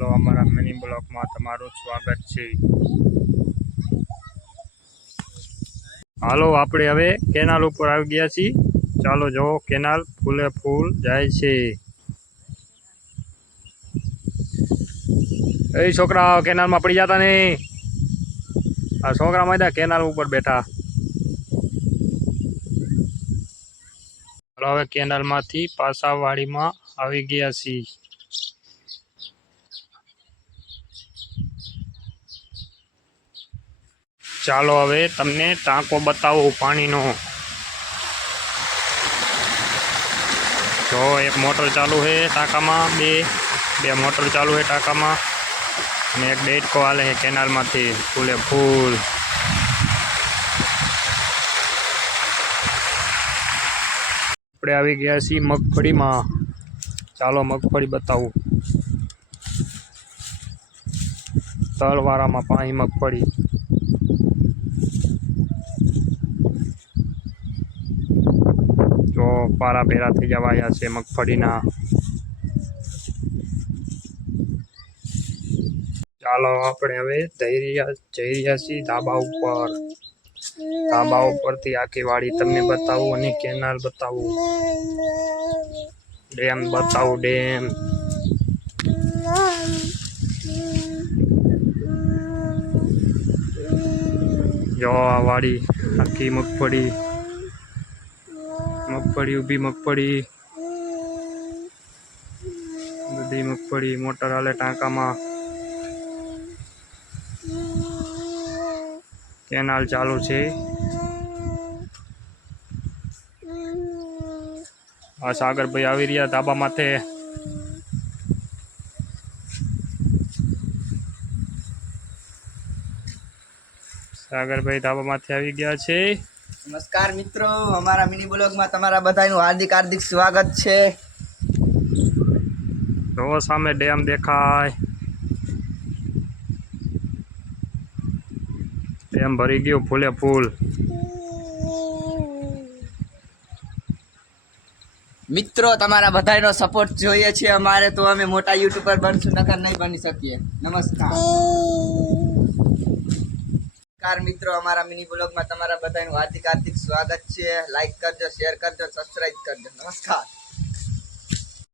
હાલો અમારા મિની બ્લોકમાં તમારું સ્વાગત છે। હાલો આપણે હવે કેનાલ ઉપર આવી ગયા છીએ। ચાલો જો કેનાલ ફૂલે ફૂલ જાય છે। એ છોકરા કેનાલમાં પડી જતા નહીં। આ છોકરા માયદા કેનાલ ઉપર બેઠા। હાલો હવે કેનાલમાંથી પાછા વાડીમાં આવી ગયા છીએ। ચાલો હવે તમને ટાંકો બતાવું પાણીનો। જો એક મોટર ચાલુ है टाँका में, बे मोटर चालू है टाँका में ने एक डेटको हाले है केनाल मांथी फूले फूल। આપણે આવી ગયા છીએ મગફળીમાં। ચાલો મગફળી બતાવું। તળવાળામાં પાણી મગફળી। જો પારા ભેરા થઈ જવાયા છે મગફળીના। ચાલો આપણે હવે જઈ રહ્યા છીએ ધાબા ઉપર। ધાબા ઉપરથી આખી વાડી તમને બતાવું અને કેનાલ બતાવું, ડેમ બતાવું, ડેમ। જો આ વાડી આખી મગફળી, મગફળી ઊભી મગફળી, બધી મગફળી। મોટર હાલે ટાંકામાં, કેનાલ ચાલુ છે। આ સાગરભાઈ આવી રહ્યા ધાબા માથે। सागरभाई धाबा माथे આવી ગયા છે। नमस्कार मित्रों, हमारा मिनी ब्लॉग में तमारा बधाईનું हार्दिक हार्दिक स्वागत છે। તો સામે ડેમ દેખાય, ડેમ ભરી ગયો ફૂલે ફૂલ। મિત્રો તમારા બધાઈનો સપોર્ટ જોઈએ છે અમારે, તો અમે મોટા યુટ્યુબર બનશું, નકર નહીં બની શકીએ। નમસ્કાર મિત્રો, અમારા મિની બ્લોગ માં તમારા બધાઈનું હાર્दिक हार्दिक स्वागत છે। લાઈક કરજો, શેર કરજો, સબસ્ક્રાઇબ કરજો। નમસ્કાર।